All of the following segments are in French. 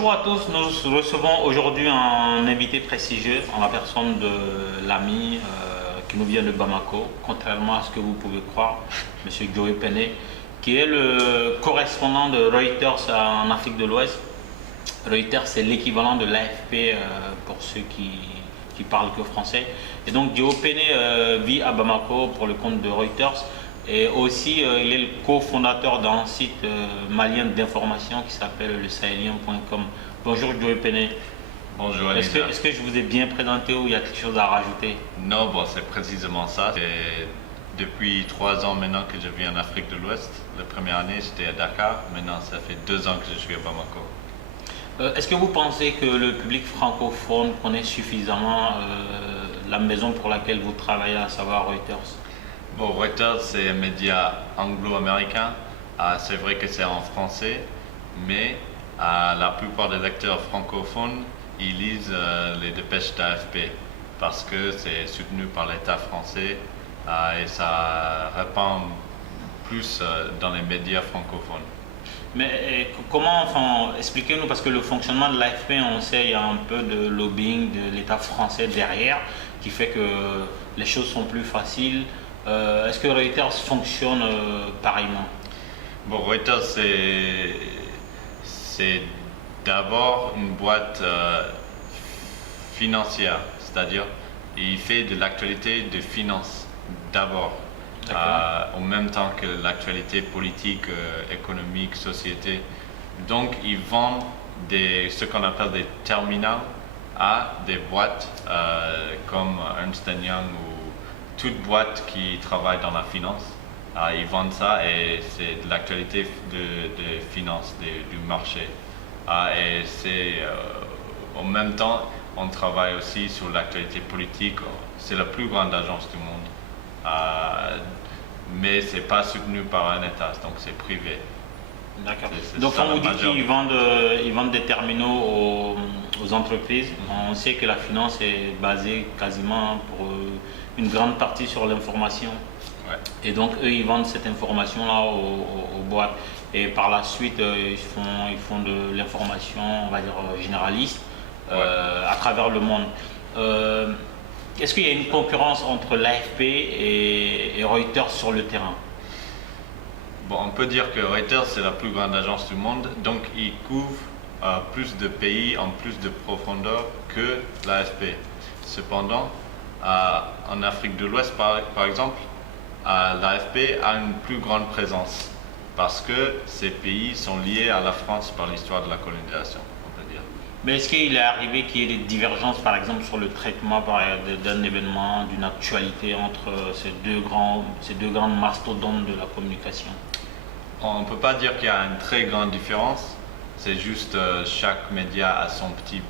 Bonjour à tous, nous recevons aujourd'hui un invité prestigieux en la personne de l'ami qui nous vient de Bamako, contrairement à ce que vous pouvez croire, M. Joey Pene, qui est le correspondant de Reuters en Afrique de l'Ouest. Reuters, c'est l'équivalent de l'AFP pour ceux qui parlent que français. Et donc Joey Pene vit à Bamako pour le compte de Reuters. Et aussi, il est le cofondateur d'un site malien d'information qui s'appelle le sahélien.com. Bonjour Joey Pene. Bonjour. Est-ce que je vous ai bien présenté ou il y a quelque chose à rajouter? Non, bon, c'est précisément ça. Depuis 3 ans maintenant que je vis en Afrique de l'Ouest. La première année, j'étais à Dakar. Maintenant, ça fait 2 ans que je suis à Bamako. Est-ce que vous pensez que le public francophone connaît suffisamment la maison pour laquelle vous travaillez, à savoir Reuters? Bon, Reuters, c'est un média anglo-américain. C'est vrai que c'est en français, mais la plupart des lecteurs francophones, ils lisent les dépêches d'AFP parce que c'est soutenu par l'État français et ça répand plus dans les médias francophones. Mais comment, enfin, expliquez-nous, parce que le fonctionnement de l'AFP, on sait, il y a un peu de lobbying de l'État français derrière qui fait que les choses sont plus faciles. Est-ce que Reuters fonctionne pareillement? Bon, Reuters, c'est d'abord une boîte financière, c'est-à-dire il fait de l'actualité de finance d'abord, en même temps que l'actualité politique, économique, société. Donc, ils vendent ce qu'on appelle des terminaux à des boîtes comme Ernst Young ou toute boîte qui travaille dans la finance. Ils vendent ça et c'est de l'actualité de finance, du marché. Et en même temps, on travaille aussi sur l'actualité politique. C'est la plus grande agence du monde. Mais ce n'est pas soutenu par un État, donc c'est privé. D'accord. Donc quand vous dites qu'ils vendent des terminaux aux entreprises, on sait que la finance est basée quasiment pour une grande partie sur l'information. Ouais. Et donc eux, ils vendent cette information-là aux boîtes. Et par la suite, ils font de l'information, on va dire, généraliste à travers le monde. Est-ce qu'il y a une concurrence entre l'AFP et Reuters sur le terrain? Bon, on peut dire que Reuters, c'est la plus grande agence du monde, donc il couvre plus de pays en plus de profondeur que l'AFP. Cependant, en Afrique de l'Ouest, par exemple, l'AFP a une plus grande présence parce que ces pays sont liés à la France par l'histoire de la colonisation, on peut dire. Mais est-ce qu'il est arrivé qu'il y ait des divergences, par exemple, sur le traitement d'un événement, d'une actualité entre ces deux grands mastodontes de la communication? On ne peut pas dire qu'il y a une très grande différence, c'est juste chaque média a son petit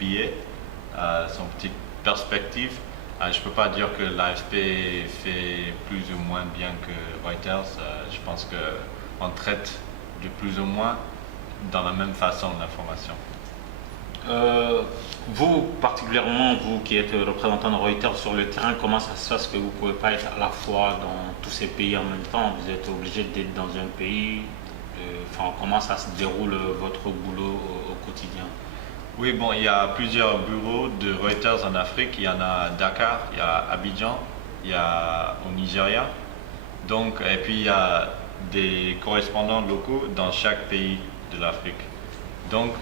billet, son petite perspective. Je ne peux pas dire que l'AFP fait plus ou moins bien que Reuters. Je pense qu'on traite de plus ou moins dans la même façon l'information. Vous, particulièrement, vous qui êtes représentant de Reuters sur le terrain, comment ça se passe que vous ne pouvez pas être à la fois dans tous ces pays en même temps? Vous êtes obligé d'être dans un pays. Comment ça se déroule votre boulot au quotidien? Oui, bon, il y a plusieurs bureaux de Reuters en Afrique. Il y en a à Dakar, il y a à Abidjan, il y a au Nigeria. Donc, et puis il y a des correspondants locaux dans chaque pays de l'Afrique. Donc,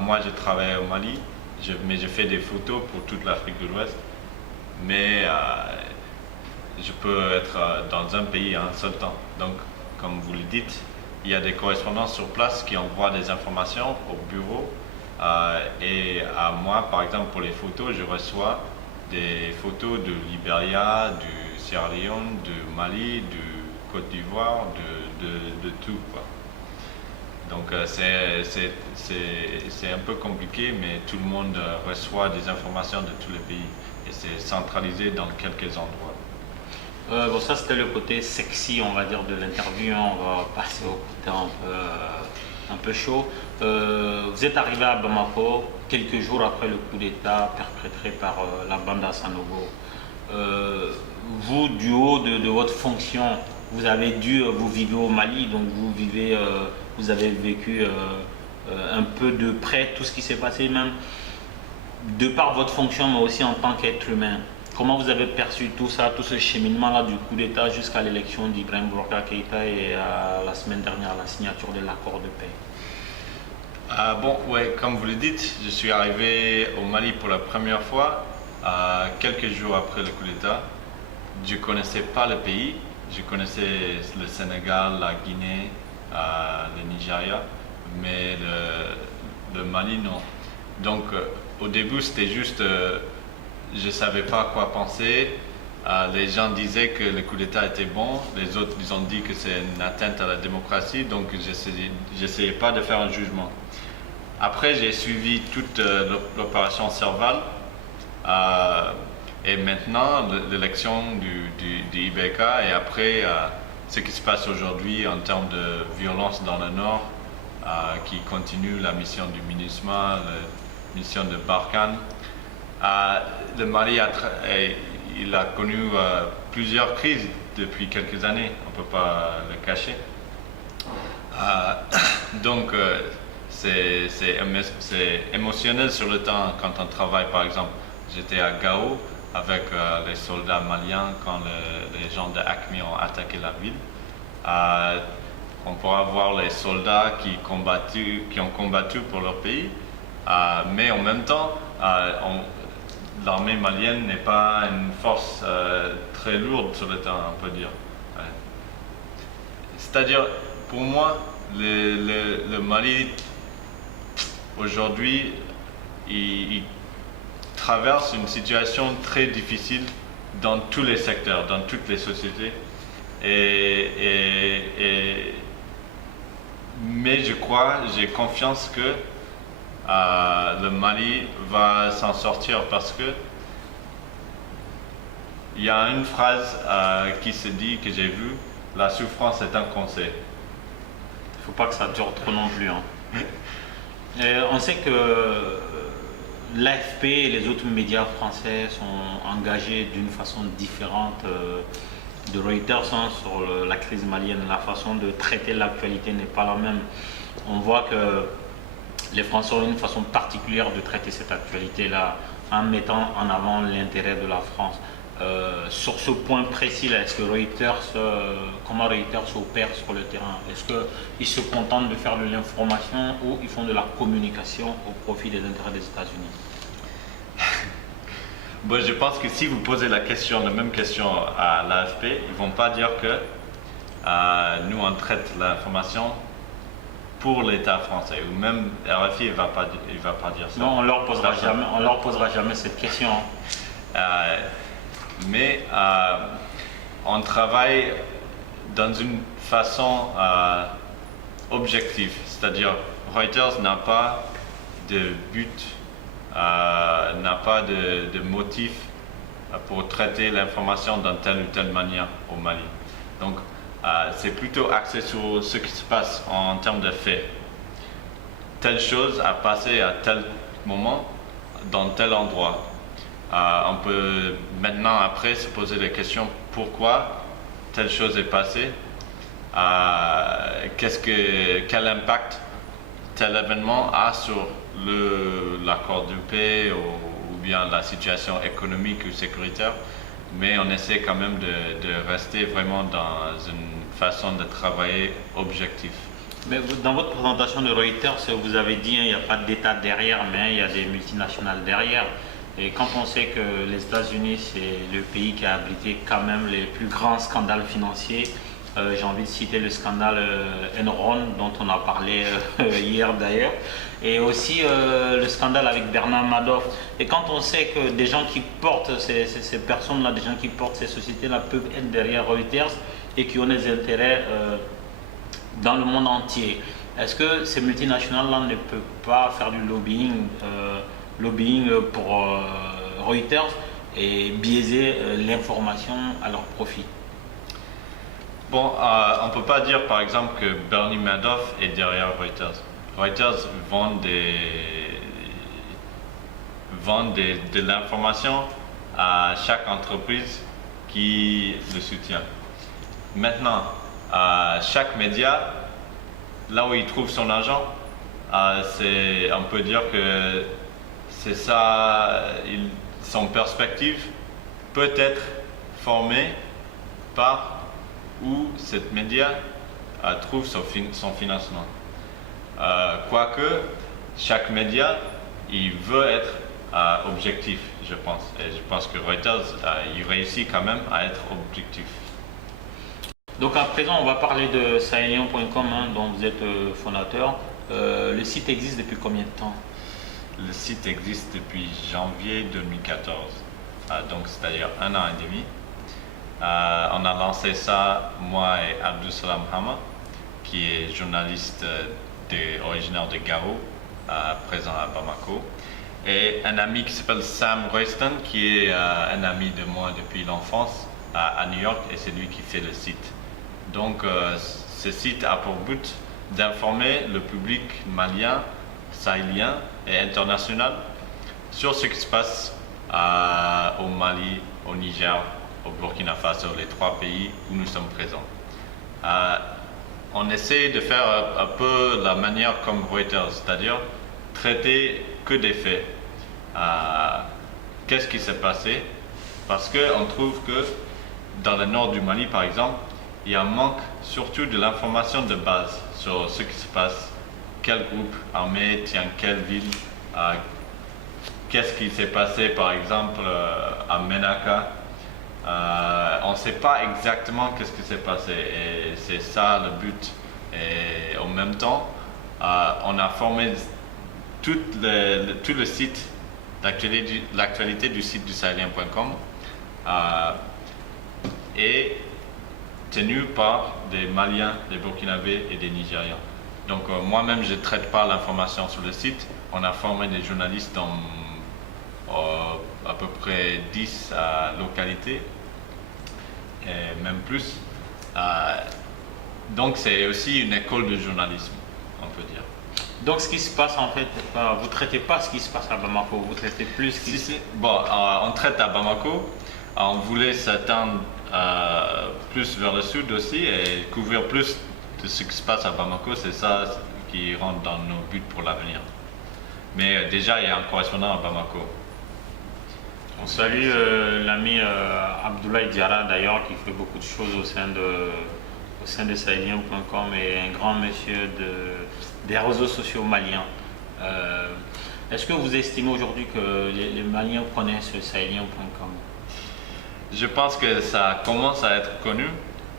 moi, je travaille au Mali, mais je fais des photos pour toute l'Afrique de l'Ouest. Mais je peux être dans un pays à un seul temps. Donc, comme vous le dites, il y a des correspondants sur place qui envoient des informations au bureau. Et à moi, par exemple, pour les photos, je reçois des photos de Libéria, du Sierra Leone, du Mali, du Côte d'Ivoire, de tout, quoi. Donc c'est un peu compliqué, mais tout le monde reçoit des informations de tous les pays et c'est centralisé dans quelques endroits. Bon, ça c'était le côté sexy, on va dire, de l'interview. On va passer au côté un peu chaud. Vous êtes arrivé à Bamako quelques jours après le coup d'État perpétré par la bande à Sanogo. Vous, du haut de votre fonction, vous vivez au Mali, donc vous avez vécu un peu de près tout ce qui s'est passé, même de par votre fonction, mais aussi en tant qu'être humain. Comment vous avez perçu tout ça, tout ce cheminement-là du coup d'État jusqu'à l'élection d'Ibrahim Boubacar Keïta et la semaine dernière la signature de l'accord de paix? Bon, ouais, comme vous le dites, je suis arrivé au Mali pour la première fois quelques jours après le coup d'État. Je ne connaissais pas le pays, je connaissais le Sénégal, la Guinée, le Nigeria, mais le Mali non. Donc au début c'était juste, je ne savais pas quoi penser. Les gens disaient que le coup d'État était bon, les autres ils ont dit que c'est une atteinte à la démocratie, donc j'essayais pas de faire un jugement. Après j'ai suivi toute l'opération Serval. Et maintenant, l'élection du IBK et après ce qui se passe aujourd'hui en termes de violence dans le Nord, qui continue la mission du MINUSMA, la mission de Barkhane. Le Mali il a connu plusieurs crises depuis quelques années, on ne peut pas le cacher. Donc c'est émotionnel sur le temps quand on travaille, par exemple. J'étais à Gao avec les soldats maliens quand les gens de AQMI ont attaqué la ville. On pourra voir les soldats qui ont combattu pour leur pays, mais en même temps, l'armée malienne n'est pas une force très lourde sur le terrain, on peut dire. Ouais. C'est-à-dire, pour moi, le Mali, aujourd'hui, il traverse une situation très difficile dans tous les secteurs, dans toutes les sociétés. Mais j'ai confiance que le Mali va s'en sortir parce que il y a une phrase qui se dit, que j'ai vue, la souffrance est un conseil. Il ne faut pas que ça dure trop non plus. Hein. On sait que l'AFP et les autres médias français sont engagés d'une façon différente de Reuters sur la crise malienne. La façon de traiter l'actualité n'est pas la même. On voit que les Français ont une façon particulière de traiter cette actualité-là en mettant en avant l'intérêt de la France. Sur ce point précis, est-ce que comment Reuters opère sur le terrain? Est-ce qu'ils se contentent de faire de l'information ou ils font de la communication au profit des intérêts des États-Unis? Bon, je pense que si vous posez la même question à l'AFP, ils ne vont pas dire que nous on traite l'information pour l'État français, ou même RFI il va pas dire ça. Non, on leur posera jamais cette question. Mais on travaille dans une façon objective, c'est-à-dire Reuters n'a pas de but, n'a pas de motif pour traiter l'information d'une telle ou telle manière au Mali. Donc c'est plutôt axé sur ce qui se passe en termes de faits. Telle chose a passé à tel moment dans tel endroit. On peut maintenant après se poser la question pourquoi telle chose est passée, quel impact tel événement a sur l'accord de paix ou bien la situation économique ou sécuritaire, mais on essaie quand même de rester vraiment dans une façon de travailler objectif. Mais dans votre présentation de Reuters, vous avez dit qu'il n'y a pas d'État derrière, mais il y a des multinationales derrière. Et quand on sait que les États-Unis, c'est le pays qui a abrité quand même les plus grands scandales financiers, j'ai envie de citer le scandale Enron dont on a parlé hier d'ailleurs, et aussi le scandale avec Bernard Madoff. Et quand on sait que des gens qui portent ces personnes-là, des gens qui portent ces sociétés-là peuvent être derrière Reuters et qui ont des intérêts dans le monde entier, est-ce que ces multinationales-là ne peuvent pas faire du lobbying pour Reuters et biaiser l'information à leur profit? Bon, on ne peut pas dire par exemple que Bernie Madoff est derrière Reuters. Reuters vend de l'information à chaque entreprise qui le soutient. Maintenant, chaque média, là où il trouve son argent, on peut dire que c'est ça, son perspective peut être formée par où cette média trouve son financement. Quoique, chaque média, il veut être objectif, je pense. Et je pense que Reuters, il réussit quand même à être objectif. Donc à présent, on va parler de Sahelian.com, dont vous êtes fondateur. Le site existe depuis combien de temps? Le site existe depuis janvier 2014, donc c'est-à-dire 1 an et demi. On a lancé ça, moi et Abdussalam Hama, qui est journaliste originaire de Gao, présent à Bamako. Et un ami qui s'appelle Sam Royston, qui est un ami de moi depuis l'enfance à New York, et c'est lui qui fait le site. Donc ce site a pour but d'informer le public malien, sahélien et international sur ce qui se passe au Mali, au Niger, au Burkina Faso, les 3 pays où nous sommes présents. On essaie de faire un peu la manière comme Reuters, c'est-à-dire traiter que des faits. Qu'est-ce qui s'est passé? Parce qu'on trouve que dans le nord du Mali, par exemple, il y a un manque surtout de l'information de base sur ce qui se passe, quel groupe armé tient quelle ville, qu'est-ce qui s'est passé par exemple à Menaka. On ne sait pas exactement qu'est-ce qui s'est passé et c'est ça le but. Et en même temps, on a formé tout le site, l'actualité du site du Sahelian.com est tenu par des Maliens, des Burkinabés et des Nigérians. Donc moi-même, je ne traite pas l'information sur le site. On a formé des journalistes dans à peu près 10 localités, et même plus. Donc c'est aussi une école de journalisme, on peut dire. Donc ce qui se passe en fait, vous ne traitez pas ce qui se passe à Bamako, vous traitez plus ce qui se passe. Bon, on traite à Bamako, on voulait s'attendre plus vers le sud aussi et couvrir plus de ce qui se passe à Bamako, c'est ça qui rentre dans nos buts pour l'avenir. Mais déjà, il y a un correspondant à Bamako. On salue l'ami Abdoulaye Diarra d'ailleurs qui fait beaucoup de choses au sein de Sahelian.com et un grand monsieur des réseaux sociaux maliens. Est-ce que vous estimez aujourd'hui que les Maliens connaissent Sahelian.com? Je pense que ça commence à être connu.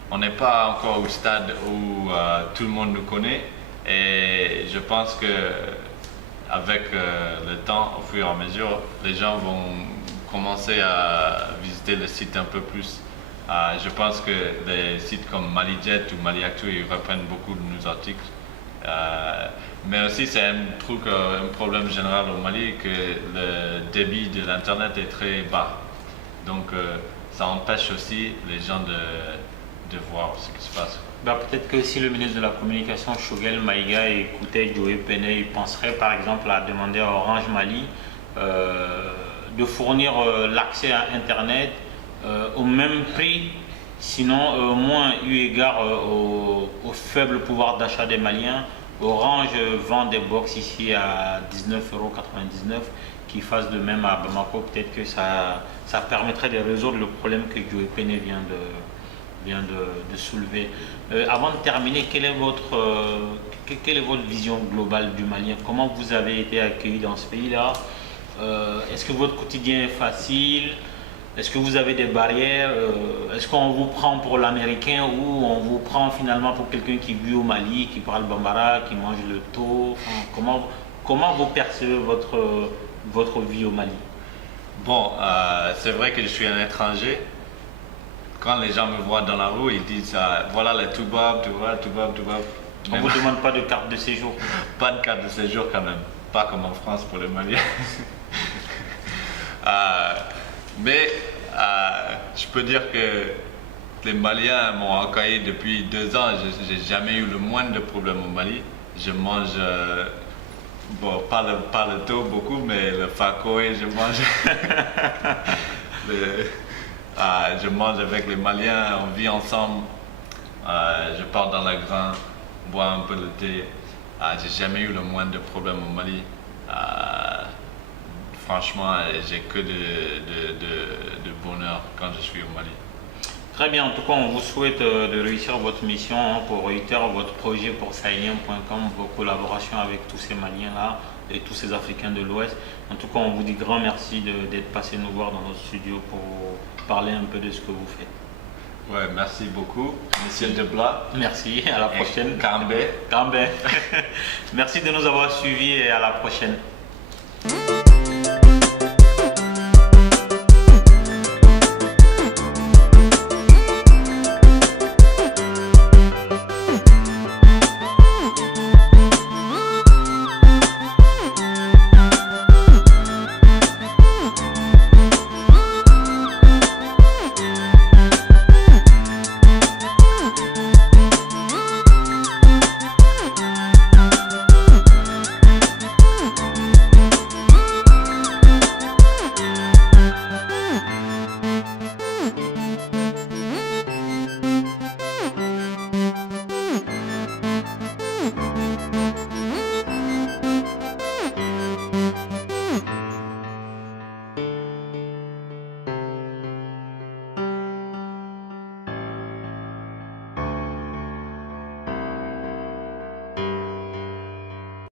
On n'est pas encore au stade où tout le monde nous connaît et je pense que avec le temps, au fur et à mesure, les gens vont commencer à visiter le site un peu plus. Je pense que les sites comme MaliJet ou Maliactu ils reprennent beaucoup de nos articles. Mais aussi c'est un problème général au Mali que le débit de l'internet est très bas. Donc ça empêche aussi les gens de voir ce qui se passe. Peut-être que si le ministre de la Communication, Choguel Maïga, écoutait Joey Pene, il penserait par exemple à demander à Orange Mali de fournir l'accès à Internet au même prix, sinon moins eu égard au faible pouvoir d'achat des Maliens. Orange vend des box ici à 19,99 €, qu'ils fassent de même à Bamako. Peut-être que ça permettrait de résoudre le problème que Joey Pene vient de soulever. Avant de terminer, quelle est votre vision globale du Malien? Comment vous avez été accueilli dans ce pays-là? Est-ce que votre quotidien est facile? Est-ce que vous avez des barrières? Est-ce qu'on vous prend pour l'Américain ou on vous prend finalement pour quelqu'un qui vit au Mali, qui parle bambara, qui mange le thon? Comment vous percevez votre vie au Mali? Bon, c'est vrai que je suis un étranger. Quand les gens me voient dans la rue, ils disent voilà les Toubab, Toubab. On ne vous demande pas de carte de séjour? Pas de carte de séjour quand même, pas comme en France pour les Maliens. Mais je peux dire que les Maliens m'ont accueilli depuis 2 ans. Je n'ai jamais eu le moindre de problème au Mali. Je mange, bon, pas le thon beaucoup, mais le fakoé, je mange. Je mange avec les Maliens, on vit ensemble. Je pars dans la grain, bois un peu le thé. J'ai jamais eu le moindre de problème au Mali. Franchement, j'ai que de bonheur quand je suis au Mali. Très bien, en tout cas, on vous souhaite de réussir votre mission pour Reuters, votre projet pour Sahélien.com, vos collaborations avec tous ces Maliens-là et tous ces Africains de l'Ouest. En tout cas, on vous dit grand merci d'être passé nous voir dans notre studio pour parler un peu de ce que vous faites. Ouais, merci beaucoup, Monsieur Deblat. Merci, à la prochaine. Cambé. Merci de nous avoir suivis et à la prochaine.